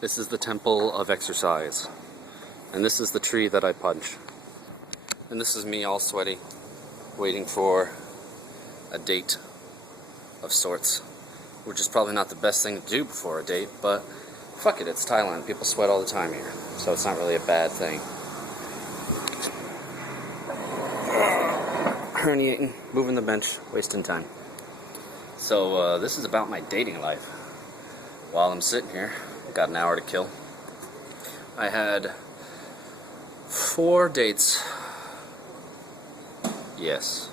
This is the temple of exercise. And this is the tree that I punch. And this is me all sweaty, waiting for a date of sorts. Which is probably not the best thing to do before a date, but fuck it, it's Thailand. People sweat all the time here. So it's not really a bad thing. Herniating, moving the bench, wasting time. So this is about my dating life. While I'm sitting here, got an hour to kill. I had 4 dates. Yes.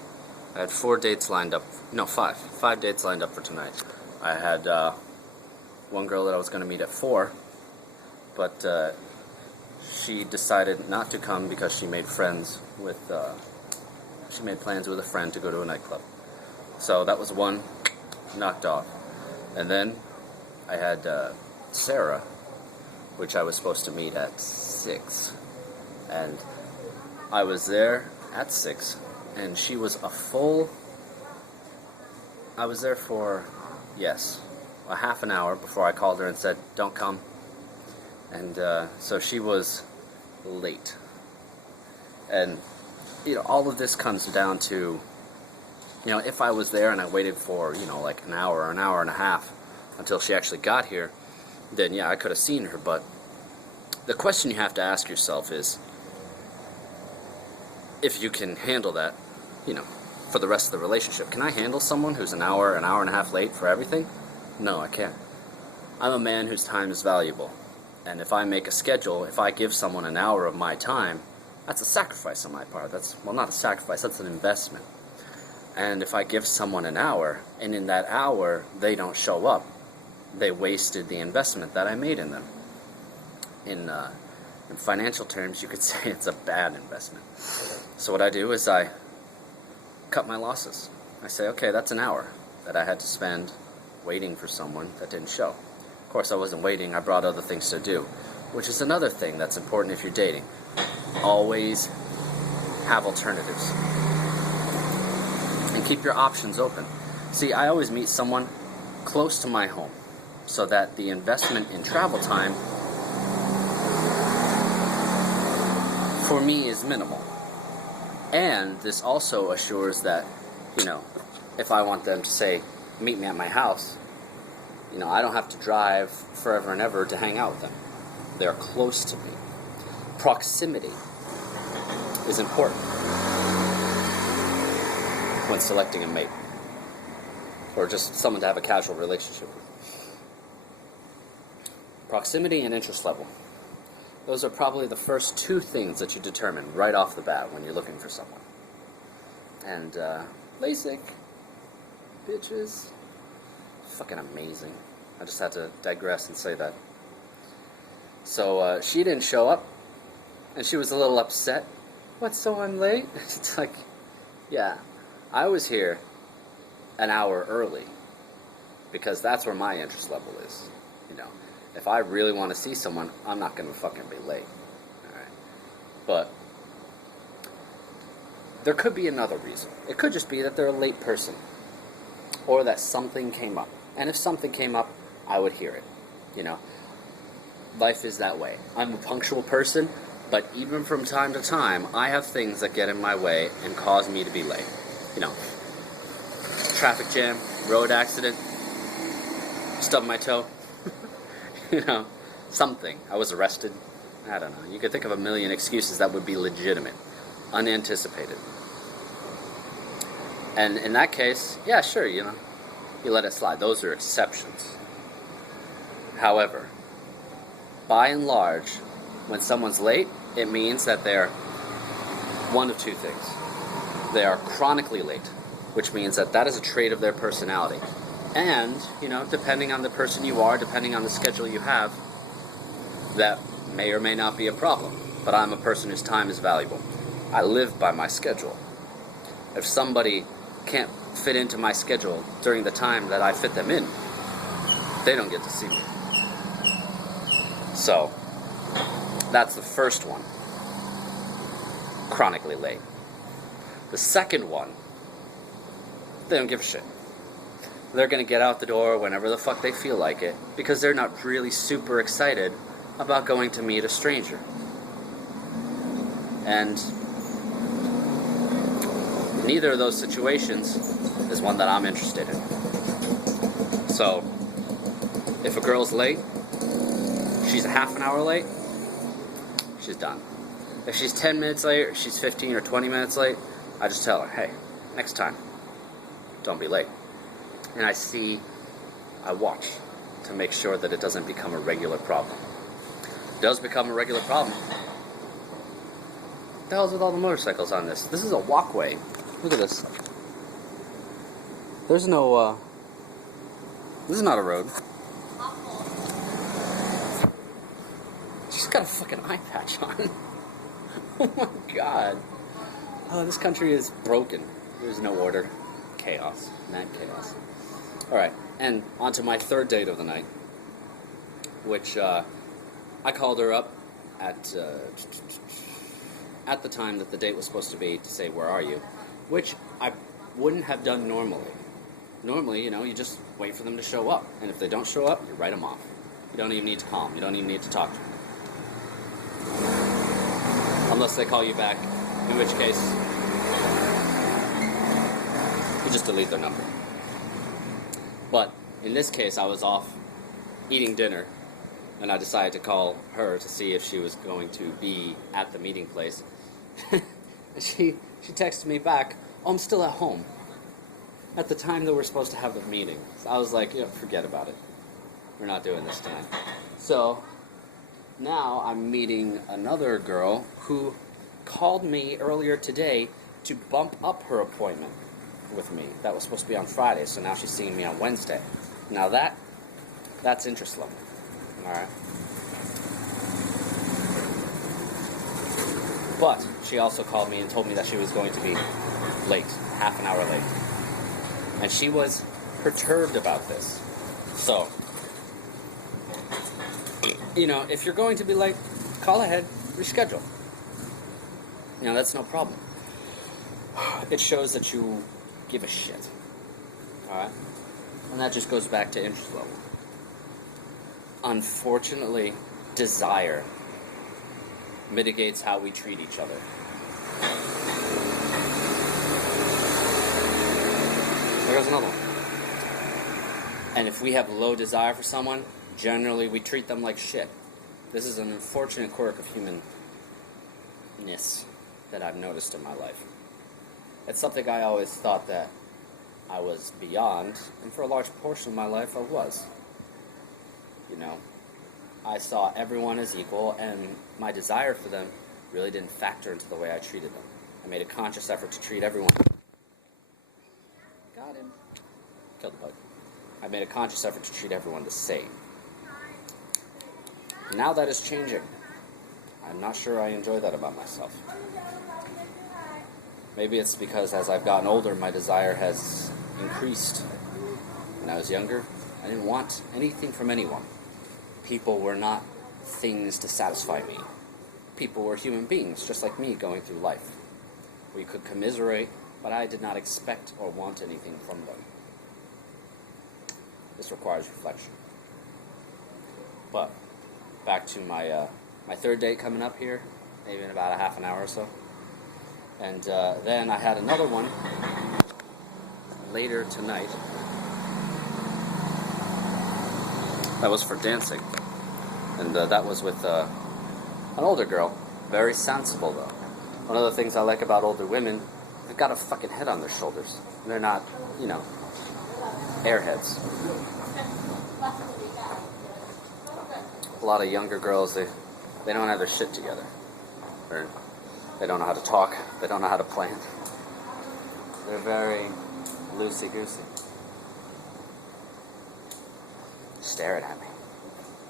I had 4 dates lined up. No, 5. 5 dates lined up for tonight. I had one girl that I was going to meet at 4, but she decided not to come because she made plans with a friend to go to a nightclub. So that was one knocked off. And then I had Sarah, which I was supposed to meet at 6. And I was there at 6, and she was I was there for, yes, a half an hour before I called her and said, don't come. And so she was late. And, all of this comes down to, if I was there and I waited for, like an hour or an hour and a half until she actually got here, then yeah, I could have seen her. But the question you have to ask yourself is, if you can handle that, for the rest of the relationship. Can I handle someone who's an hour and a half late for everything? No, I can't. I'm a man whose time is valuable. And if I make a schedule, if I give someone an hour of my time, that's a sacrifice on my part. Well, not a sacrifice, that's an investment. And if I give someone an hour, and in that hour they don't show up, they wasted the investment that I made in them. In financial terms, you could say it's a bad investment. So what I do is I cut my losses. I say, okay, that's an hour that I had to spend waiting for someone that didn't show. Of course, I wasn't waiting. I brought other things to do, which is another thing that's important if you're dating. Always have alternatives. And keep your options open. See, I always meet someone close to my home so that the investment in travel time for me is minimal. And this also assures that, if I want them to say, meet me at my house, I don't have to drive forever and ever to hang out with them. They're close to me. Proximity is important when selecting a mate, or just someone to have a casual relationship with. Proximity and interest level. Those are probably the first 2 things that you determine right off the bat when you're looking for someone. And LASIK, bitches, fucking amazing. I just had to digress and say that. So she didn't show up, and she was a little upset. What, so I'm late? It's like, yeah, I was here an hour early because that's where my interest level is, If I really want to see someone, I'm not going to fucking be late. Alright. But there could be another reason. It could just be that they're a late person. Or that something came up. And if something came up, I would hear it. Life is that way. I'm a punctual person, but even from time to time, I have things that get in my way and cause me to be late. Traffic jam, road accident, stubbed my toe. Something. I was arrested. I don't know. You could think of a million excuses that would be legitimate, unanticipated. And in that case, yeah, sure, you let it slide. Those are exceptions. However, by and large, when someone's late, it means that they're one of 2 things. They are chronically late, which means that is a trait of their personality. And, depending on the person you are, depending on the schedule you have, that may or may not be a problem. But I'm a person whose time is valuable. I live by my schedule. If somebody can't fit into my schedule during the time that I fit them in, they don't get to see me. So, that's the first one. Chronically late. The second one, they don't give a shit. they're going to get out the door whenever the fuck they feel like it, because they're not really super excited about going to meet a stranger. And neither of those situations is one that I'm interested in. So, if a girl's late, she's a half an hour late, she's done. If she's 10 minutes late, or she's 15 or 20 minutes late, I just tell her, hey, next time, don't be late. And I watch to make sure that it doesn't become a regular problem. It does become a regular problem. What the hell's with all the motorcycles on this? This is a walkway. Look at this. There's no, this is not a road. She's got a fucking eye patch on. Oh my god. Oh, this country is broken. There's no order. Chaos. Mad chaos. Alright, and on to my third date of the night, which I called her up at the time that the date was supposed to be to say, where are you? Which I wouldn't have done normally. Normally, you just wait for them to show up. And if they don't show up, you write them off. You don't even need to call them. You don't even need to talk to them. Unless they call you back, in which case, you just delete their number. But in this case, I was off eating dinner, and I decided to call her to see if she was going to be at the meeting place. She texted me back, oh, I'm still at home. At the time that we're supposed to have the meeting. So I was like, forget about it. We're not doing this tonight. So now I'm meeting another girl who called me earlier today to bump up her appointment with me. That was supposed to be on Friday, so now she's seeing me on Wednesday. Now that's interest level. Alright. But she also called me and told me that she was going to be late, half an hour late. And she was perturbed about this. So, if you're going to be late, call ahead, reschedule. That's no problem. It shows that you give a shit. Alright? And that just goes back to interest level. Unfortunately, desire mitigates how we treat each other. There goes another one. And if we have low desire for someone, generally we treat them like shit. This is an unfortunate quirk of humanness that I've noticed in my life. It's something I always thought that I was beyond, and for a large portion of my life I was. I saw everyone as equal, and my desire for them really didn't factor into the way I treated them. I made a conscious effort to treat everyone. Got him. Killed the bug. I made a conscious effort to treat everyone the same. Now that is changing. I'm not sure I enjoy that about myself. Maybe it's because as I've gotten older, my desire has increased. When I was younger, I didn't want anything from anyone. People were not things to satisfy me. People were human beings, just like me, going through life. We could commiserate, but I did not expect or want anything from them. This requires reflection. But back to my third date coming up here, maybe in about a half an hour or so. And then I had another one later tonight. That was for dancing. And that was with an older girl. Very sensible, though. One of the things I like about older women, they've got a fucking head on their shoulders. They're not, airheads. A lot of younger girls, they don't have their shit together. Or they don't know how to talk. They don't know how to plan. They're very loosey-goosey. Staring at me.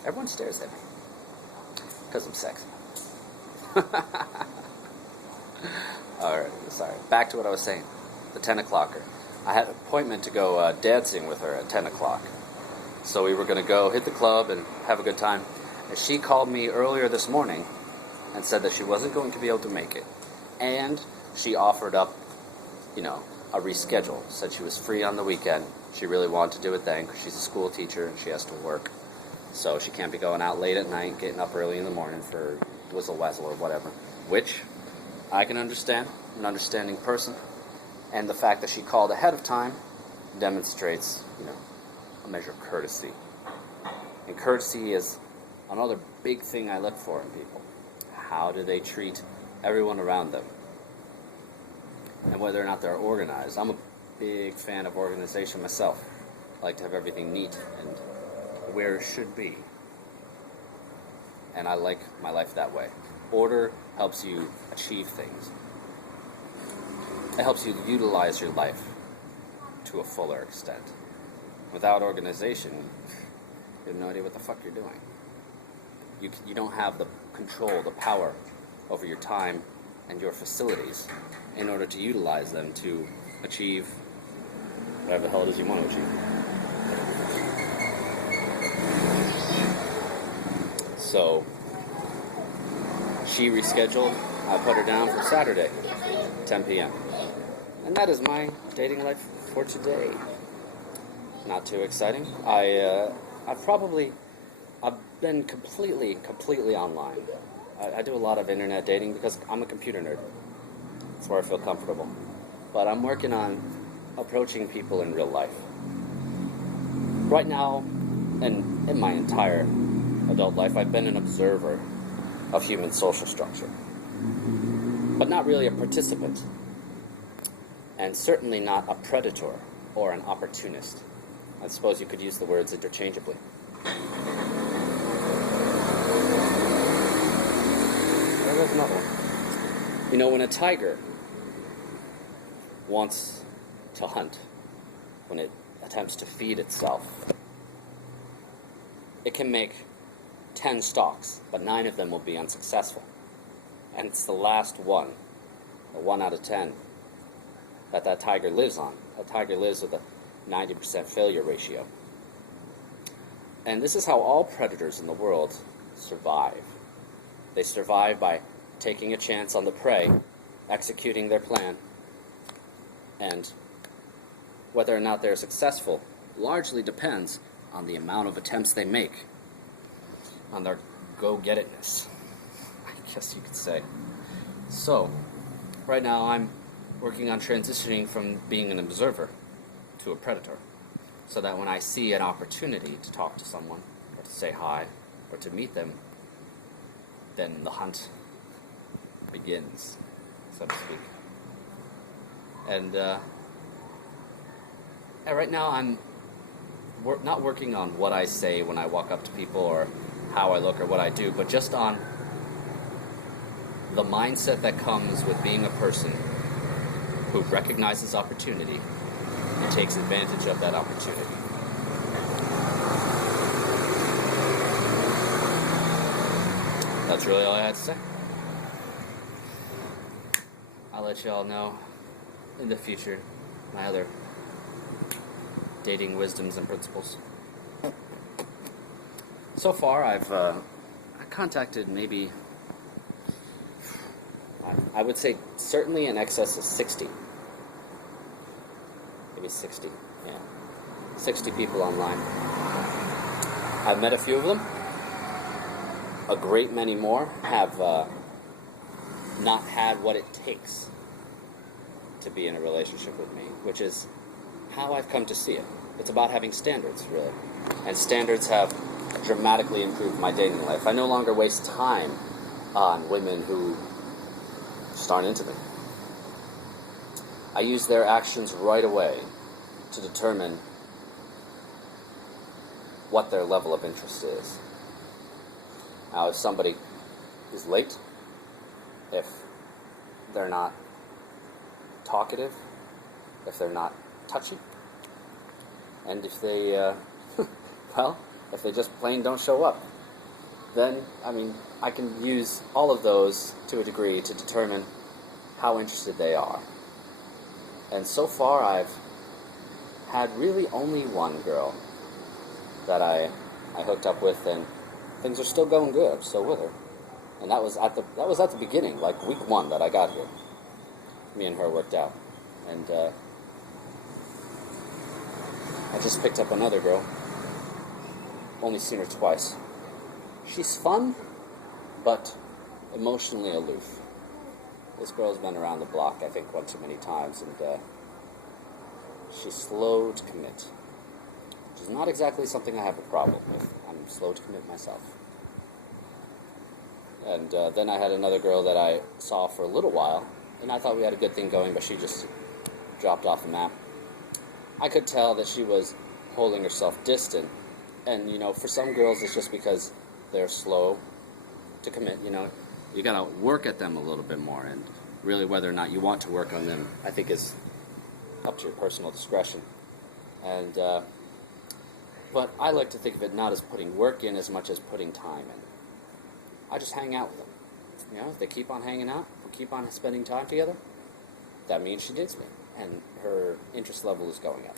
Everyone stares at me. Because I'm sexy. Alright, sorry. Back to what I was saying. The 10 o'clocker. I had an appointment to go dancing with her at 10 o'clock. So we were going to go hit the club and have a good time. And she called me earlier this morning and said that she wasn't going to be able to make it. And she offered up, a reschedule. Said she was free on the weekend. She really wanted to do it then because she's a school teacher and she has to work. So she can't be going out late at night, getting up early in the morning for whizzle-wazzle or whatever. Which I can understand, an understanding person. And the fact that she called ahead of time demonstrates, a measure of courtesy. And courtesy is another big thing I look for in people. How do they treat everyone around them? And whether or not they're organized. I'm a big fan of organization myself. I like to have everything neat and where it should be. And I like my life that way. Order helps you achieve things. It helps you utilize your life to a fuller extent. Without organization, you have no idea what the fuck you're doing. You don't have the control, the power over your time and your facilities in order to utilize them to achieve whatever the hell it is you want to achieve. So, she rescheduled. I put her down for Saturday, 10 p.m. And that is my dating life for today. Not too exciting. I've been completely online. I do a lot of internet dating because I'm a computer nerd. That's where I feel comfortable. But I'm working on approaching people in real life. Right now, and in my entire adult life, I've been an observer of human social structure. But not really a participant. And certainly not a predator or an opportunist. I suppose you could use the words interchangeably. There's another one. When a tiger wants to hunt, when it attempts to feed itself, it can make 10 stalks, but 9 of them will be unsuccessful. And it's the last one, the 1 out of 10, that tiger lives on. A tiger lives with a 90% failure ratio. And this is how all predators in the world survive. They survive by taking a chance on the prey, executing their plan, and whether or not they're successful largely depends on the amount of attempts they make, on their go-get-itness, I guess you could say. So, right now I'm working on transitioning from being an observer to a predator, so that when I see an opportunity to talk to someone, or to say hi, or to meet them, then the hunt begins, so to speak. And right now I'm not working on what I say when I walk up to people, or how I look, or what I do, but just on the mindset that comes with being a person who recognizes opportunity and takes advantage of that opportunity. That's really all I had to say. I'll let you all know in the future my other dating wisdoms and principles. So far, I've contacted maybe, I would say certainly in excess of 60. Maybe 60, yeah. 60 people online. I've met a few of them. A great many more have not had what it takes to be in a relationship with me, which is how I've come to see it. It's about having standards, really. And standards have dramatically improved my dating life. I no longer waste time on women who just aren't into me. I use their actions right away to determine what their level of interest is. Now, if somebody is late, if they're not talkative, if they're not touchy, and if they, if they just plain don't show up, then, I can use all of those to a degree to determine how interested they are. And so far, I've had really only one girl that I hooked up with, and things are still going good. I'm still with her, and that was at the beginning, like week 1 that I got here. Me and her worked out, and I just picked up another girl. Only seen her twice. She's fun, but emotionally aloof. This girl's been around the block, I think, one too many times, and she's slow to commit. Which is not exactly something I have a problem with. I'm slow to commit myself. And then I had another girl that I saw for a little while, and I thought we had a good thing going, but she just dropped off the map. I could tell that she was holding herself distant, and, for some girls it's just because they're slow to commit, You gotta work at them a little bit more, and really whether or not you want to work on them, I think is up to your personal discretion. And, but I like to think of it not as putting work in as much as putting time in. I just hang out with them. If they keep on hanging out, we keep on spending time together, that means she digs me, and her interest level is going up.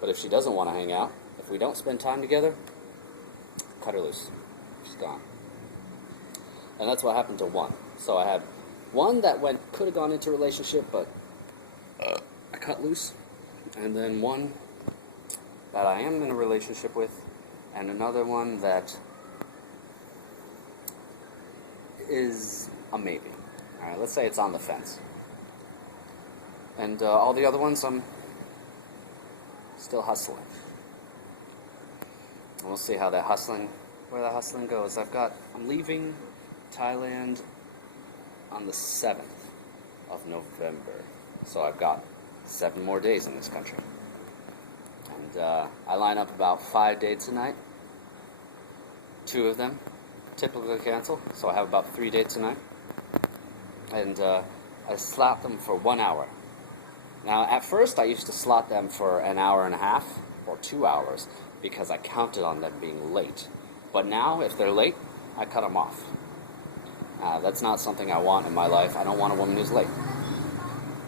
But if she doesn't want to hang out, if we don't spend time together, cut her loose. She's gone. And that's what happened to one. So I had one that could have gone into a relationship, but I cut loose. And then one that I am in a relationship with, and another one that is a maybe. All right, let's say it's on the fence. And all the other ones, I'm still hustling. And we'll see how where that hustling goes. I'm leaving Thailand on the 7th of November. So I've got 7 more days in this country. And I line up about 5 dates a night. 2 of them typically cancel, so I have about 3 dates a night. And I slot them for 1 hour. Now, at first I used to slot them for an hour and a half or 2 hours because I counted on them being late. But now, if they're late, I cut them off. That's not something I want in my life. I don't want a woman who's late.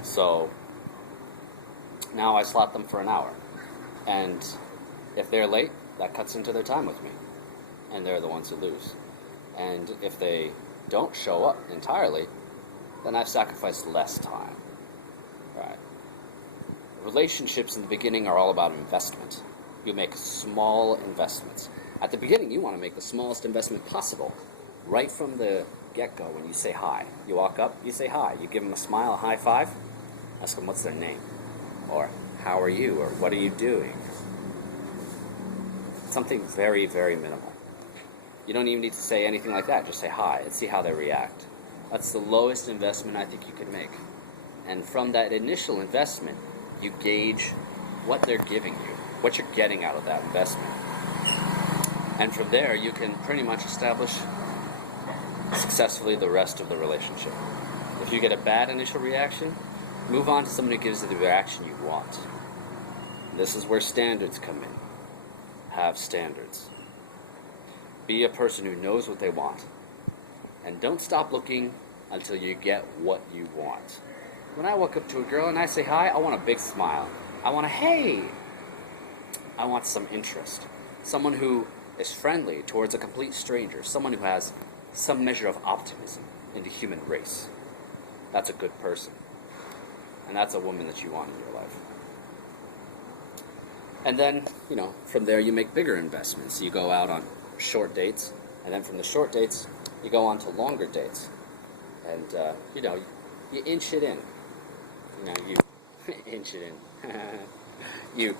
So now I slot them for an hour. And if they're late, that cuts into their time with me. And they're the ones who lose. And if they don't show up entirely, then I've sacrificed less time. Right? Relationships in the beginning are all about investment. You make small investments. At the beginning, you want to make the smallest investment possible. Right from the get-go, when you say hi. You walk up, you say hi. You give them a smile, a high five. Ask them what's their name. Or how are you? Or what are you doing? Something very, very minimal. You don't even need to say anything like that. Just say hi and see how they react. That's the lowest investment I think you could make. And from that initial investment, you gauge what they're giving you, what you're getting out of that investment. And from there, you can pretty much establish successfully the rest of the relationship. If you get a bad initial reaction, move on to someone who gives you the reaction you want. This is where standards come in. Have standards. Be a person who knows what they want. And don't stop looking until you get what you want. When I walk up to a girl and I say hi, I want a big smile. I want a hey. I want some interest. Someone who is friendly towards a complete stranger. Someone who has some measure of optimism in the human race. That's a good person. And that's a woman that you want in your life. And then, from there you make bigger investments. You go out on short dates, and then from the short dates, you go on to longer dates. And, you inch it in. You inch it in. You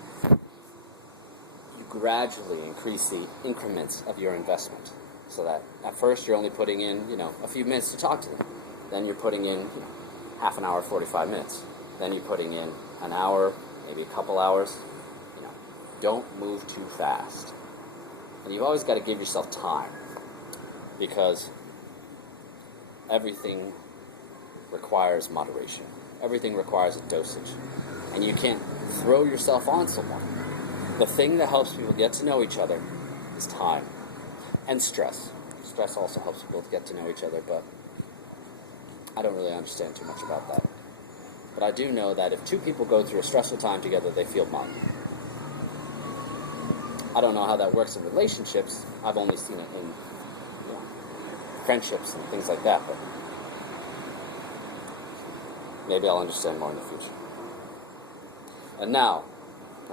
gradually increase the increments of your investment. So that at first you're only putting in, a few minutes to talk to them. Then you're putting in, half an hour, 45 minutes. Then you're putting in an hour, maybe a couple hours. Don't move too fast. And you've always got to give yourself time, because everything requires moderation. Everything requires a dosage. And you can't throw yourself on someone. The thing that helps people get to know each other is time. And stress. Stress also helps people to get to know each other, but I don't really understand too much about that. But I do know that if 2 people go through a stressful time together, they feel bonded. I don't know how that works in relationships. I've only seen it in friendships and things like that, but maybe I'll understand more in the future. And now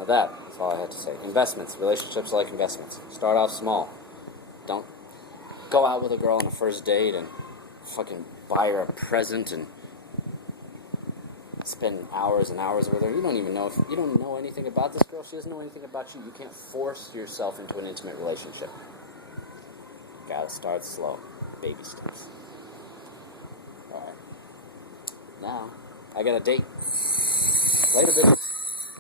that That's all I had to say. Investments. Relationships are like investments. Start off small. Don't go out with a girl on a first date and fucking buy her a present and spend hours and hours with her. You don't even know if you don't know anything about this girl. She doesn't know anything about you. You can't force yourself into an intimate relationship. Gotta start slow. Baby steps. Alright. Now, I got a date. Later, bitch.